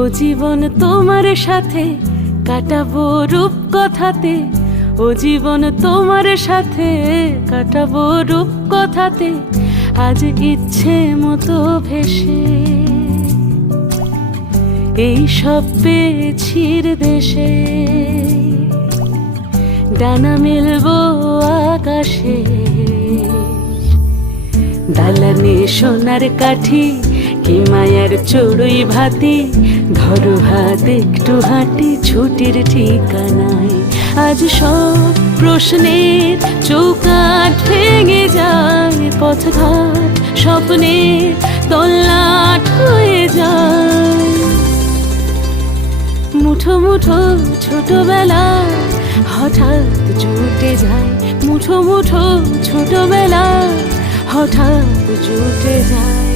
ও জীবন তোমার সাথে কাটাবো রূপ কথাতে, ও জীবন তোমার সাথে কাটাবো রূপ কথাতে, আজ ইচ্ছে মতো ভেসে এই সব পেয়েছির দেশে। ডানা মেলবো আকাশে, দালানে সোনার কাঠি কি মায়ার চড়ুই ভাতি, ধরো হাত একটু হাঁটি ছুটির ঠিকানায়। আজ সব প্রশ্নের চৌকাঠ ভেঙে যায়, পথঘাট স্বপ্নের তল্লাট হয়ে যায়। মুঠো মুঠো ছোটবেলা হঠাৎ জুটে যায়, মুঠো মুঠো ছোটবেলা হঠাৎ জুটে যায়।